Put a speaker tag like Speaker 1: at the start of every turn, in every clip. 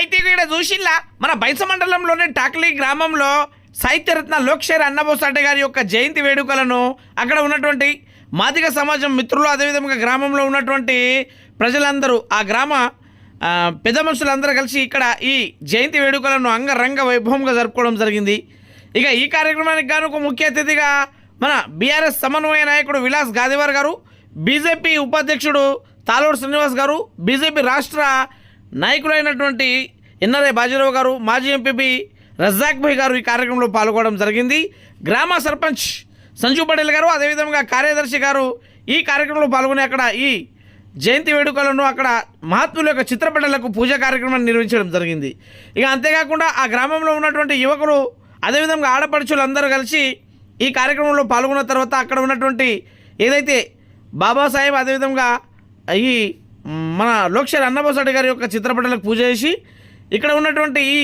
Speaker 1: అయితే ఇక్కడ చూసిల్లా? మన బైస మండలంలోని టాక్లీ గ్రామంలో సాహిత్యరత్న లోక్షేర్ అన్నబోసాటే గారి యొక్క జయంతి వేడుకలను అక్కడ ఉన్నటువంటి మాదిగ సమాజం మిత్రులు అదేవిధంగా గ్రామంలో ఉన్నటువంటి ప్రజలందరూ ఆ గ్రామ పెద్ద మనుషులందరూ కలిసి ఇక్కడ ఈ జయంతి వేడుకలను అంగరంగ వైభవంగా జరుపుకోవడం జరిగింది. ఇక ఈ కార్యక్రమానికి గాను ఒక ముఖ్య అతిథిగా మన బీఆర్ఎస్ సమన్వయ నాయకుడు విలాస్ గాదివార్ గారు బీజేపీ ఉపాధ్యక్షుడు తాలూరు శ్రీనివాస్ గారు బీజేపీ రాష్ట్ర నాయకులైనటువంటి ఎన్ఆర్ఐ బాజీరావు గారు మాజీ ఎంపీపీ రజాక్ భాయ్ గారు ఈ కార్యక్రమంలో పాల్గొనడం జరిగింది. గ్రామ సర్పంచ్ సంజు పటేల్ గారు అదేవిధంగా కార్యదర్శి గారు ఈ కార్యక్రమంలో పాల్గొని అక్కడ ఈ జయంతి వేడుకలను అక్కడ మహాత్ముల యొక్క చిత్రపటలకు పూజా కార్యక్రమాన్ని నిర్వహించడం జరిగింది. ఇక అంతేకాకుండా ఆ గ్రామంలో ఉన్నటువంటి యువకులు అదేవిధంగా ఆడపడుచులు అందరూ కలిసి ఈ కార్యక్రమంలో పాల్గొన్న తర్వాత అక్కడ ఉన్నటువంటి ఏదైతే బాబాసాహెబ్ అదేవిధంగా ఈ మన లోక్షర్ అన్నబోసాటి గారి యొక్క చిత్రపటాలకు పూజ చేసి ఇక్కడ ఉన్నటువంటి ఈ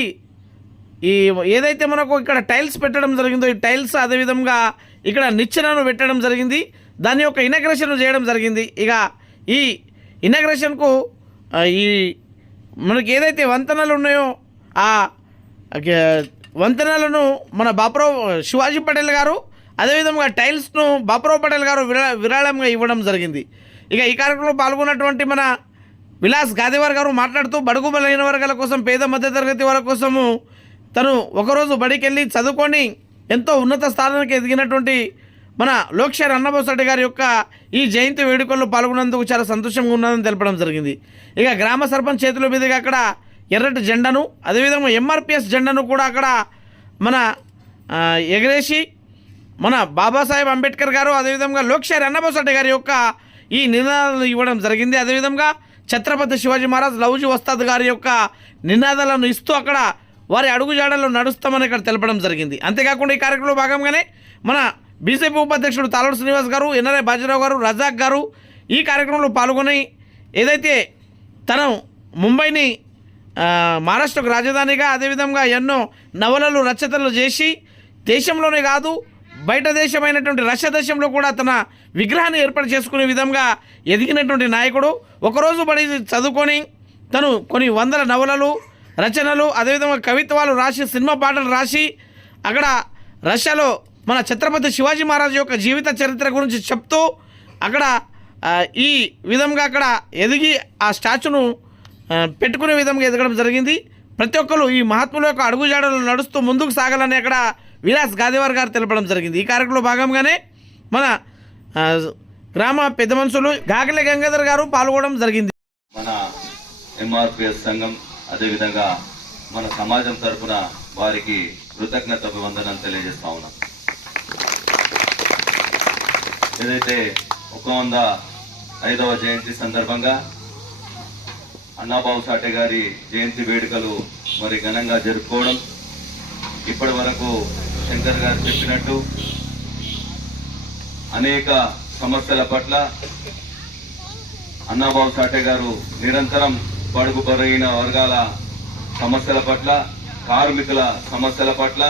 Speaker 1: ఈ ఏదైతే మనకు ఇక్కడ టైల్స్ పెట్టడం జరిగిందో ఈ టైల్స్ అదేవిధంగా ఇక్కడ నిచ్చెనను పెట్టడం జరిగింది. దాని యొక్క ఇనగ్రేషన్ చేయడం జరిగింది. ఇక ఈ ఇనగ్రేషన్కు ఈ మనకి ఏదైతే వంతెనలు ఉన్నాయో ఆ వంతెనలను మన బాపురావు శివాజీ పటేల్ గారు అదేవిధంగా టైల్స్ను బాపురావు పటేల్ గారు విరా విరాళంగా ఇవ్వడం జరిగింది. ఇక ఈ కార్యక్రమంలో పాల్గొన్నటువంటి మన విలాస్ గాదివార్ గారు మాట్లాడుతూ బడుగు బలైన వర్గాల కోసం పేద మధ్యతరగతి వారి కోసము తను ఒకరోజు బడికెళ్ళి చదువుకొని ఎంతో ఉన్నత స్థానానికి ఎదిగినటువంటి మన లోక్షర్ అన్నబోసరెడ్డి గారి యొక్క ఈ జయంతి వేడుకల్లో పాల్గొన్నందుకు చాలా సంతోషంగా ఉన్నదని తెలపడం జరిగింది. ఇక గ్రామ సర్పంచ్ చేతుల మీదుగా అక్కడ ఎర్రటి జెండాను అదేవిధంగా ఎంఆర్పిఎస్ జెండాను కూడా అక్కడ మన ఎగరేసి మన బాబాసాహెబ్ అంబేద్కర్ గారు అదేవిధంగా లోక్షర్ అన్నబోసరెడ్డి గారి యొక్క ఈ నినాదాలను ఇవ్వడం జరిగింది. అదేవిధంగా ఛత్రపతి శివాజీ మహారాజ్ లవ్జీ వస్తాద్ గారి యొక్క నినాదాలను ఇస్తూ అక్కడ వారి అడుగుజాడల్లో నడుస్తామని ఇక్కడ తెలపడం జరిగింది. అంతేకాకుండా ఈ కార్యక్రమంలో భాగంగానే మన బీజేపీ ఉపాధ్యక్షుడు తాలూరు శ్రీనివాస్ గారు ఎన్ఆర్ఐ బాజీరావు గారు రజాక్ గారు ఈ కార్యక్రమంలో పాల్గొని ఏదైతే తను ముంబైని మహారాష్ట్రకు రాజధానిగా అదేవిధంగా ఎన్నో నవలలు రచనలు చేసి దేశంలోనే కాదు బయట దేశమైనటువంటి రష్యా దేశంలో కూడా తన విగ్రహాన్ని ఏర్పాటు చేసుకునే విధంగా ఎదిగినటువంటి నాయకుడు. ఒకరోజు పడి చదువుకొని తను కొన్ని వందల నవలలు రచనలు అదేవిధంగా కవిత్వాలు రాసి సినిమా పాటలు రాసి అక్కడ రష్యాలో మన ఛత్రపతి శివాజీ మహారాజు యొక్క జీవిత చరిత్ర గురించి చెప్తూ అక్కడ ఈ విధంగా అక్కడ ఎదిగి ఆ స్టాచ్యూను పెట్టుకునే విధంగా ఎదగడం జరిగింది. ప్రతి ఒక్కరు ఈ మహాత్ముల యొక్క అడుగుజాడలు నడుస్తూ ముందుకు సాగాలని అక్కడ విలాస్ గాదివార్ గారు తెలపడం జరిగింది. ఈ కార్యక్రమంలో భాగంగానే మన గ్రామ పెద్ద మనుషులు గాగలే గంగాధర్ గారు పాల్గొనడం జరిగింది.
Speaker 2: మన ఎంఆర్పిఎస్ సంఘం అదేవిధంగా మన సమాజం తరఫున వారికి కృతజ్ఞత అభివందనం తెలియజేస్తా ఉన్నాం. ఏదైతే ఒక వంద ఐదవ జయంతి సందర్భంగా అన్నాబాబు సాటే గారి జయంతి వేడుకలు మరి ఘనంగా జరుపుకోవడం ఇప్పటి వరకు శంకర్ గారు చెప్పినట్టు అనేక సమస్యల పట్ల అన్నాబాబు సాటే గారు నిరంతరం పడుగు బలైన వర్గాల సమస్యల పట్ల కార్మికుల సమస్యల పట్ల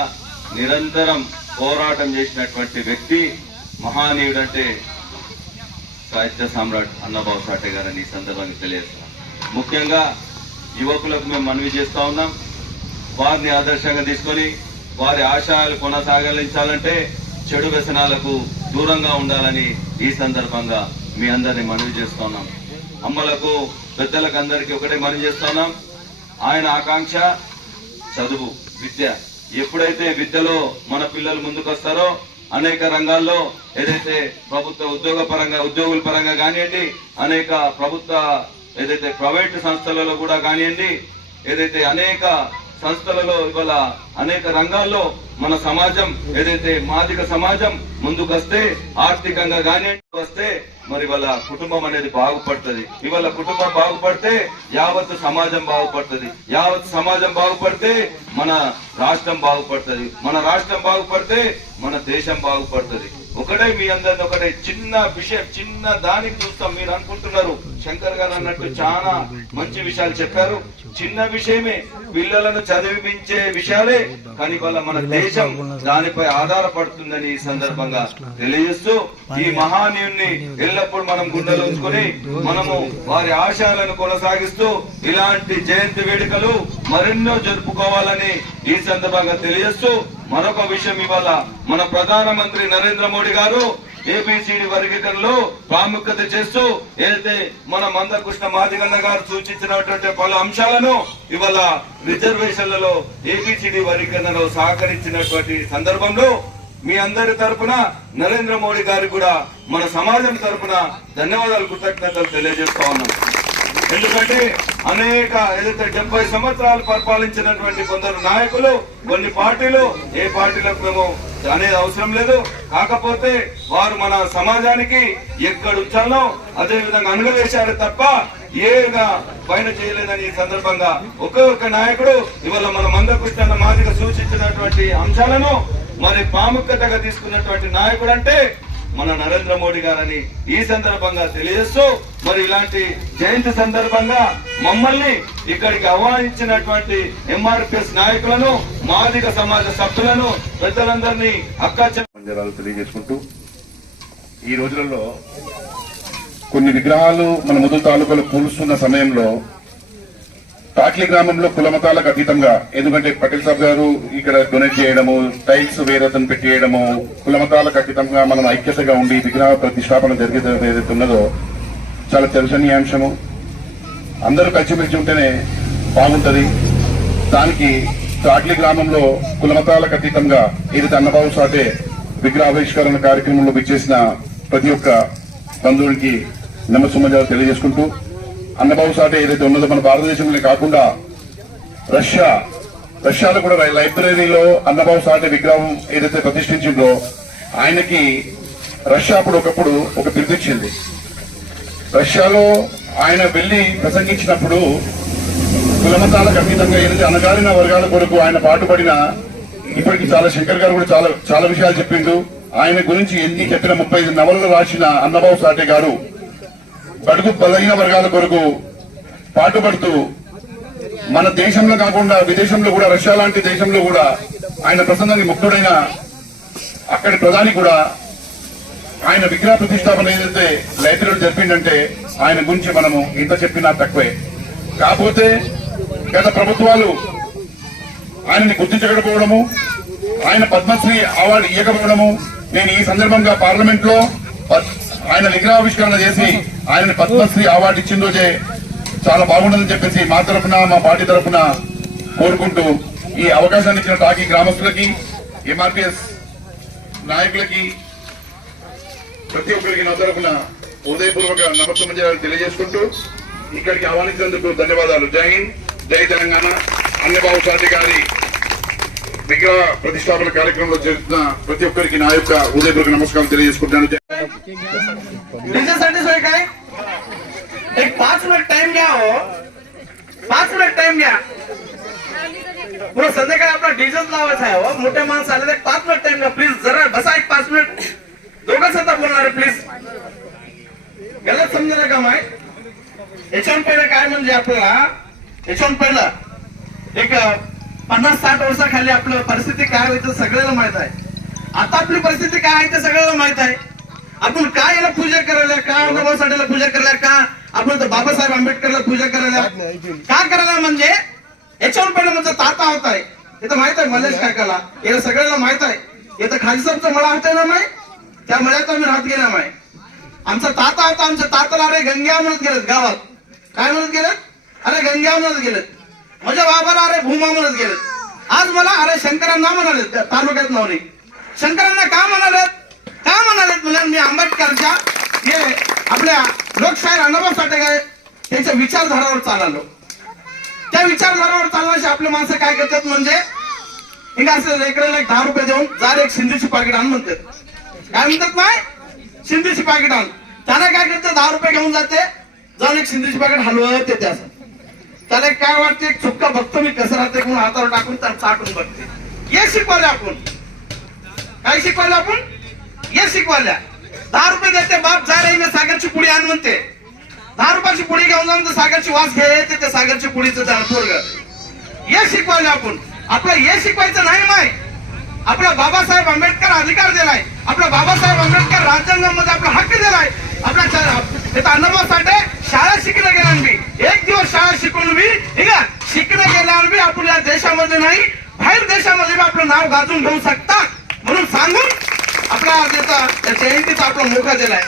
Speaker 2: నిరంతరం పోరాటం చేసినటువంటి వ్యక్తి మహానీయుడు అంటే సాహిత్య సామ్రాట్ అన్నబాబు సాటే గారని ఈ సందర్భాన్ని తెలియజేస్తున్నాం. ముఖ్యంగా యువకులకు మేము మనవి చేస్తా ఉన్నాం. వారిని ఆదర్శంగా తీసుకొని వారి ఆశయాలు కొనసాగించాలంటే చెడు వ్యసనాలకు దూరంగా ఉండాలని ఈ సందర్భంగా మీ అందరిని మనవి చేస్తున్నాం. అమ్మలకు పెద్దలకు అందరికీ ఒకటే మనవి చేస్తున్నాం. ఆయన ఆకాంక్ష చదువు విద్య. ఎప్పుడైతే విద్యలో మన పిల్లలు ముందుకొస్తారో అనేక రంగాల్లో ఏదైతే ప్రభుత్వ ఉద్యోగ పరంగా ఉద్యోగుల పరంగా కానివ్వండి అనేక ప్రభుత్వ ఏదైతే ప్రైవేట్ సంస్థలలో కూడా కానివ్వండి ఏదైతే అనేక సంస్థలలో ఇవాళ అనేక రంగాల్లో మన సమాజం ఏదైతే మాదిక సమాజం ముందుకొస్తే ఆర్థికంగా కానీ వస్తే మరి వాళ్ళ కుటుంబం అనేది బాగుపడుతుంది. ఇవాళ కుటుంబం బాగుపడితే యావత్ సమాజం బాగుపడుతుంది. యావత్ సమాజం బాగుపడితే మన రాష్ట్రం బాగుపడుతుంది. మన రాష్ట్రం బాగుపడితే మన దేశం బాగుపడుతుంది. ఒకటే మీ అందరిని ఒకటే చిన్న విషయం చిన్న దానికి చూస్తాం. మీరు అనుకుంటున్నారు శంకర్ గారు అన్నట్టు చాలా మంచి విషయాలు చెప్పారు. చిన్న విషయమే పిల్లలను చదివించే విషయాలే కానీ వాళ్ళ మన దేశం దానిపై ఆధారపడుతుందని ఈ సందర్భంగా తెలియజేస్తూ ఈ మహానీయుణ్ణి ఎల్లప్పుడూ మనం గుండెలో ఉంచుకొని మనము వారి ఆశయాలను కొనసాగిస్తూ ఇలాంటి జయంతి వేడుకలు మరెన్నో జరుపుకోవాలని ఈ సందర్భంగా తెలియజేస్తూ మరొక విషయం ఇవాళ మన ప్రధానమంత్రి నరేంద్ర మోడీ గారు ఏబిసిడి వర్గీకరణలో ప్రాముఖ్యత చేస్తూ ఏదైతే మన మందకృష్ణ మాదిగన్న గారు సూచించినటువంటి పలు అంశాలను ఇవాళ రిజర్వేషన్లలో ఏబిసిడి వర్గీకరణలో సహకరించినటువంటి సందర్భంలో మీ అందరి తరఫున నరేంద్ర మోడీ గారికి కూడా మన సమాజం తరపున ధన్యవాదాలు కృతజ్ఞతలు తెలియజేస్తా ఉన్నాం. ఎందుకంటే అనేక ఏదైతే డెబ్బై సంవత్సరాలు పరిపాలించినటువంటి కొందరు నాయకులు కొన్ని పార్టీలు ఏ పార్టీలకు మేము అనేది అవసరం లేదు. కాకపోతే వారు మన సమాజానికి ఎక్కడ ఉంచాలో అదే విధంగా అనుగవేశారు తప్ప ఏగా పైన చేయలేదని ఈ సందర్భంగా ఒకే ఒక్క నాయకుడు ఇవాళ మన మందకృష్ణ మాదిగా సూచించినటువంటి అంశాలను మరి ప్రాముఖ్యతగా తీసుకున్నటువంటి నాయకుడు అంటే మన నరేంద్ర మోడీ గారని ఈ సందర్భంగా తెలియజేస్తూ మరి ఇలాంటి జయంతి సందర్భంగా మమ్మల్ని ఇక్కడికి ఆహ్వానించినటువంటి ఎంఆర్పిఎస్ నాయకులను మాదిక సమాజ సభ్యులను పెద్దలందరినీ అక్కా
Speaker 3: తెలియజేసుకుంటూ ఈ రోజులలో కొన్ని విగ్రహాలు మన ముదురు తాలూకాలో కూలుస్తున్న సమయంలో టాక్లీ గ్రామంలో కులమతాలకు అతీతంగా ఎందుకంటే పటేల్ సాబ్ గారు ఇక్కడ డొనేట్ చేయడము టైల్స్ వేరేతను పెట్టేయడము కులమతాలకు అతీతంగా మనం ఐక్యతగా ఉండి విగ్రహ ప్రతిష్టాపన జరిగేది ఏదైతే ఉన్నదో చాలా చర్చనీయాంశము. అందరూ కలిసిమెలిసి ఉంటేనే బాగుంటుంది. దానికి తాట్లి గ్రామంలో కులమతాలకు అతీతంగా ఏదైతే అన్నబాబు సాటే విగ్రహావిష్కరణ కార్యక్రమంలో విచ్చేసిన ప్రతి ఒక్క బంధువునికి నమ్మసుమజాలు తెలియజేసుకుంటూ అన్నబాబు సాటే ఏదైతే ఉన్నదో మన భారతదేశంలో కాకుండా రష్యా రష్యాలో కూడా లైబ్రరీలో అన్నబాబు సాటే విగ్రహం ఏదైతే ప్రతిష్ఠించిందో ఆయనకి రష్యా అప్పుడు ఒకప్పుడు ఒక పిలిపించింది రష్యాలో ఆయన వెళ్ళి ప్రసంగించినప్పుడు కులమతాలకు అతీతంగా ఏదైతే అణగారిన వర్గాల కొరకు ఆయన పాటుపడిన ఇప్పటికి చాలా శంకర్ గారు కూడా చాలా చాలా విషయాలు చెప్పిండు. ఆయన గురించి ఎన్ని చెప్పిన ముప్పై ఐదు నవలలు రాసిన అన్నబాబు సాటే గారు బడుగు బలహీన వర్గాల కొరకు పాటుపడుతూ మన దేశంలో కాకుండా విదేశంలో కూడా రష్యా లాంటి దేశంలో కూడా ఆయన ప్రసంగానికి ముక్తుడైన అక్కడి ప్రధాని కూడా ఆయన విగ్రహ ప్రతిష్టాపన ఏదైతే లైబ్రరీలో జరిపిందంటే ఆయన గురించి మనము ఇంత చెప్పినా తక్కువే. కాకపోతే గత ప్రభుత్వాలు ఆయనని గుర్తించకపోవడము ఆయన పద్మశ్రీ అవార్డు ఇవ్వకపోవడము నేను ఈ సందర్భంగా పార్లమెంట్లో పద్- ఆయన విగ్రహావిష్కరణ చేసి ఆయన పద్మశ్రీ అవార్డు ఇచ్చిన రోజే చాలా బాగుండదని చెప్పేసి మా తరఫున మా పార్టీ తరఫున కోరుకుంటూ ఈ అవకాశాన్ని ఇచ్చిన టాకీ గ్రామస్తులకి ఎంఆర్పిఎస్ నాయకులకి ప్రతి ఒక్కరికి నా తరఫున హృదయపూర్వక నమస్కారం తెలియజేసుకుంటూ ఇక్కడికి ఆహ్వానించినందుకు ధన్యవాదాలు. జై హింద్ జై తెలంగాణ. అన్నబాబు సాటి గారి విగ్రహ ప్రతిష్టాపన కార్యక్రమంలో జరుగుతున్న ప్రతి ఒక్కరికి నా యొక్క హృదయపూర్వక నమస్కారం తెలియజేసుకుంటాను జై
Speaker 4: डीजे सेटिस्फाई काय एक पाच मिनिट टाइम घ्या हो पाच मिनिट टाइम घ्या पुढे संध्याकाळी आपला डीजेच लावायचा आहे हो मोठे माणसं आले तर एक पाच मिनिट टाइम घ्या प्लीज जरा बसा एक पाच मिनिट दोघंच आता बोलणार आहे प्लीज गलत समजा नका माय याच्याहून पहिलं काय म्हणजे आपल्याला याच्याहून पहिलं एक पन्नास साठ वर्षाखाली आपलं परिस्थिती काय होती सगळ्याला माहीत आहे. आता आपली परिस्थिती काय आहे ते सगळ्याला माहीत आहे. आपण काय याला पूजा करायला का साठीला पूजा करायला का आपण तर बाबासाहेब आंबेडकरला पूजा करायला? का करायला म्हणजे? याच्यावर पहिलं म्हणजे ताता होत आहे हे तर माहीत आहे मलेश काकाला. याला सगळ्याला माहीत आहे. हे तर खाली सबचं मळा होतंय ना माय त्या मळ्यात आम्ही राहत गेला माय आमचा ताता होता आमच्या ताताला अरे गंग्या म्हणत गेलेत गावात. काय म्हणत गेलेत? अरे गंग्या म्हणत गेलेत. माझ्या बाबाला अरे भूमा म्हणत गेले. आज मला अरे शंकरांना म्हणाले तालुक्यात नवरी शंकरांना का म्हणालेत का म्हणालेत म्हणजे मी आंबेडकरच्या हे आपल्या लोकशाहीर अनुभव साठे काय त्यांच्या विचारधारावर चाललो. त्या विचारधारावर चालण्याशी आपले माणसं काय करतात म्हणजे हिंग असं लेकराला एक दहा रुपये देऊन जार एक सिंधीची पाकिट आण म्हणतात. काय म्हणतात माय? सिंधीची पाकिट आण. त्यांना काय करते दहा रुपये घेऊन जाते. जाऊन एक सिंधीची पाकिट हलवत येते असं. त्याला काय वाटते? एक बघतो मी कसं राहते म्हणून हातावर टाकून त्याला चाटून बघते. हे शिकवले आपण. काय शिकवायला आपण? हे शिकवल्या दहा रुपये देते बाप जा सागरची पुढी आण म्हणते. दहा रुपयाची पुढी घेऊन जाऊन सागरची वास घे ते त्या सागरची पुडीचं झाड पोरग. हे शिकवायला आपण. आपलं हे शिकवायचं नाही माय. आपला बाबासाहेब आंबेडकर अधिकार दिलाय. आपला बाबासाहेब आंबेडकर राज्यांगामध्ये आपला हक्क दिलाय. आपला तिथं अनुभव साठे शाळा शिकणं गेला बी एक दिवस शाळा शिकून बी ठीक आहे? शिकणं गेल्यावर बी आपण या देशामध्ये नाही बाहेर देशामध्ये बी आपलं नाव गाजून घेऊ शकता. म्हणून सांगून आपला त्याचा जयंतीचा आपला मोका दिलाय.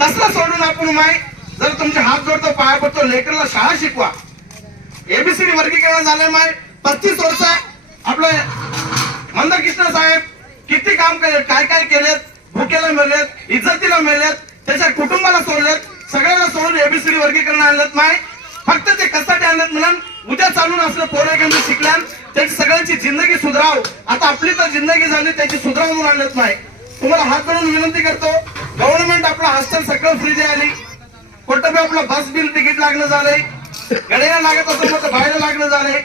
Speaker 4: तसला सोडून आपण माय जर तुमचे हात जोडतो पाया पडतो लेकरला शाळा शिकवा. एबीसीडी वर्गीकरण झालंय माय पस्तीस वर्ष आपले मंदकृष्ण साहेब किती काम केले काय काय केलेत भुकेला मिळलेत इज्जतीला मिळलेत त्याच्या कुटुंबाला सोडलं सगळ्यांना सोडून एबीसीडी वर्गीकरण आणलं. माय फक्त ते कशासाठी आणलं म्हणून उद्या चालून असलं पोरे शिकल्यान त्याची सगळ्यांची जिंदगी सुधराव. आता आपली तर जिंदगी झाली त्याची सुधराव म्हणून आणलं नाही तुम्हाला हात जोडून विनंती करतो गव्हर्नमेंट आपलं हॉस्टेल सगळं फ्री द्यायली कुठं बी आपलं बस बिल तिकीट लागणं झालंय. गड्याला लागत असं तर बाहेर लागणं झालंय.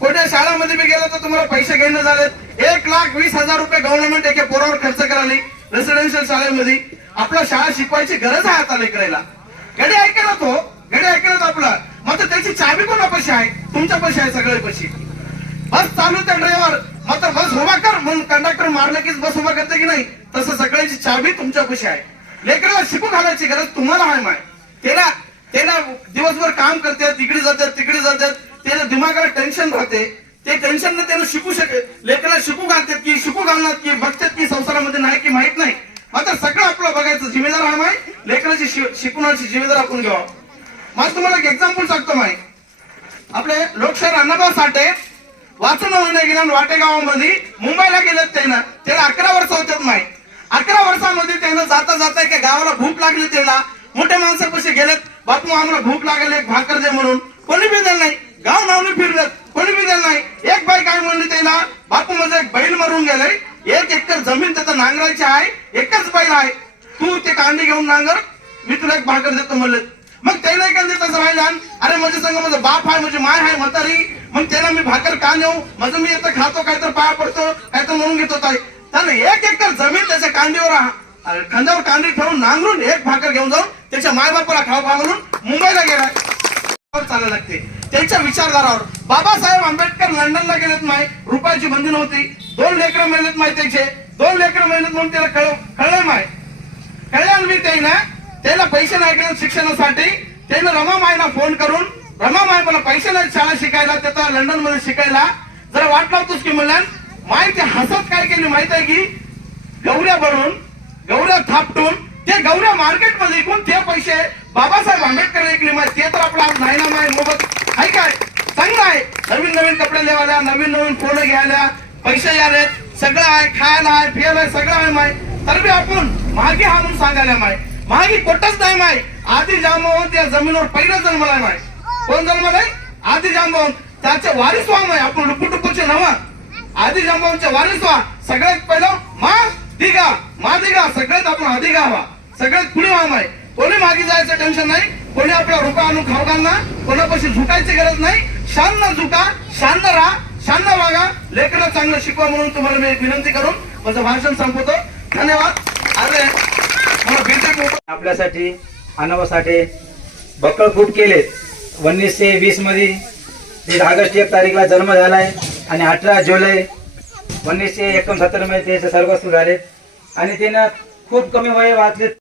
Speaker 4: कोणत्या शाळामध्ये बी गेलं तर तुम्हाला पैसे घेणं झालेत. एक लाख वीस हजार रुपये गव्हर्नमेंट एका पोरावर खर्च करायला रेसिडेन्शियल शाळेमध्ये आपला शाळा शिकवायची गरज आहे आता लेकरायला गडी ऐकेला तो गडी ऐकेला आपला. मात्र त्याची चावी कोणापाशी आहे? तुमच्या पैसे आहे सगळे पैसे. बस चालू त्या ड्रायव्हर. मात्र बस उभा कर. म्हणून कंडक्टर मारलं की बस उभा करते की नाही? तसं सगळ्याची चावी तुमच्या पैसे आहे. लेकराला शिकू घालायची गरज तुम्हाला आहे माय. त्याला त्याला दिवसभर काम करते तिकडे जातात तिकडे जातात त्याला दिमागाला टेन्शन राहते. ते टेन्शन त्याला शिकू शकेल लेकराला शिकू घालतात की शिकू घालणार की बघतात की संसारामध्ये नाही की माहीत नाही. मात्र सगळं आपलं बघायचं जिम्मेदार हा माय. लेकराची शिकवण्याची जिम्मेदार आपण घ्यावा. मला तुम्हाला एक एक्झाम्पल सांगतो माय. आपले लोकशाहीर अण्णाभाऊ साठे वाचन होईना गेल्या वाटे गावामध्ये मुंबईला गेलेत त्यानं. त्याला अकरा वर्ष होतात माय. अकरा वर्षामध्ये त्यानं जाता जाता एका गावाला भूक लागली त्याला. मोठ्या माणसापाशी गेलेत. बापू आम्हाला भूक लागेल एक भाकर दे म्हणून. कोणी बी नाही. गाव नावलं फिरलं कोणी बी नाही. एक बाई काय म्हणली त्याला बापू माझं एक बैल मरून गेलाय. एक एकर जमीन त्याचा नांगरायची आहे एकच बैल आहे. तू ते कांडी घेऊन नांगर मी तुला एक भाकर देतो म्हणलं. मग त्याला एका तसं राहिला अरे माझ्या संग माझा बाप आहे माझी माय आहे म्हातारी. मग त्याला मी भाकर का नेऊ? माझं मी येतं खातो काय तर पाया पडतो काय तर म्हणून घेतो ताई. त्यानं एक एकर जमीन त्याच्या कांडीवर अरे खांद्यावर कांडी ठेवून नांगरून एक भाकर घेऊन जाऊन त्याच्या मायबापाला खाऊ घालून मुंबईला गेला. चालायला लागते. त्यांच्या विचारधारावर बाबासाहेब आंबेडकर लंडनला गेलेत माय रुपयाची बंदी नव्हती दोन लेकरं मेलेत माय त्याचे. दोन लेकरं मेलेत म्हणून त्याला कळ कळलंय माय कळल्यानं मी त्याला त्याला पैसे नाही केले शिक्षणासाठी. त्यानं रमा मायला फोन करून रमा माय मला पैसे नाही शाळा शिकायला त्याचा लंडनमध्ये शिकायला. जरा वाट लावतोस की म्हणल्या माय ते हसत काय केली माहीत आहे की? गौऱ्या भरून गौऱ्या थापटून ते गौऱ्या मार्केटमध्ये विकून ते पैसे बाबासाहेब आंबेडकर ऐकले माय ते तर आपला आज नाही ना माय मोबत. आहे काय चांगलं आहे नवीन नवीन कपडे लिवायला नवीन नवीन फोन घ्यायला पैसे आले सगळं आहे खायला आहे फिरायला आहे सगळं आहे माय. तर बी आपण महागी हा म्हणून सांगायला माय. महागी कोटच नाही माय. आधी जांबवून त्या जमिनीवर पहिला जन्मलाय माय. कोण जन्मलाय आधी जांबवून त्याचे वारीस व्हा माय. आपण टुपूटुपूचे नवा. आधी जांबवूनचे वारीस व्हा. सगळ्यात पहिलं मा दिगा मा दिगा सगळ्यात आपण आधी गावा सगळ्यात पुढे व्हा माय. कोणी मागे जायचं टेन्शन नाही. कोणी आपला रुपया आणून खाऊ घालणार कोणापाशी झुकायची गरज नाही. शान झुटा झुका शांत राहा शांत वागा. लेकरला चांगलं शिकवा म्हणून तुम्हाला मी विनंती करून माझं भाषण संपवतो. धन्यवाद. अरे मला बिलकुल
Speaker 5: आपल्यासाठी अण्णाभाऊसाठी बक्कळफूट केलेत उन्नीसशे वीसमध्ये ऑगस्ट एक तारीखला जन्म झालाय आणि अठरा जुलै उन्नीसशे एकोणसत्तरमध्ये त्याचे सर्वस्व झाले. आणि त्यानं खूप कमी वय वाचले.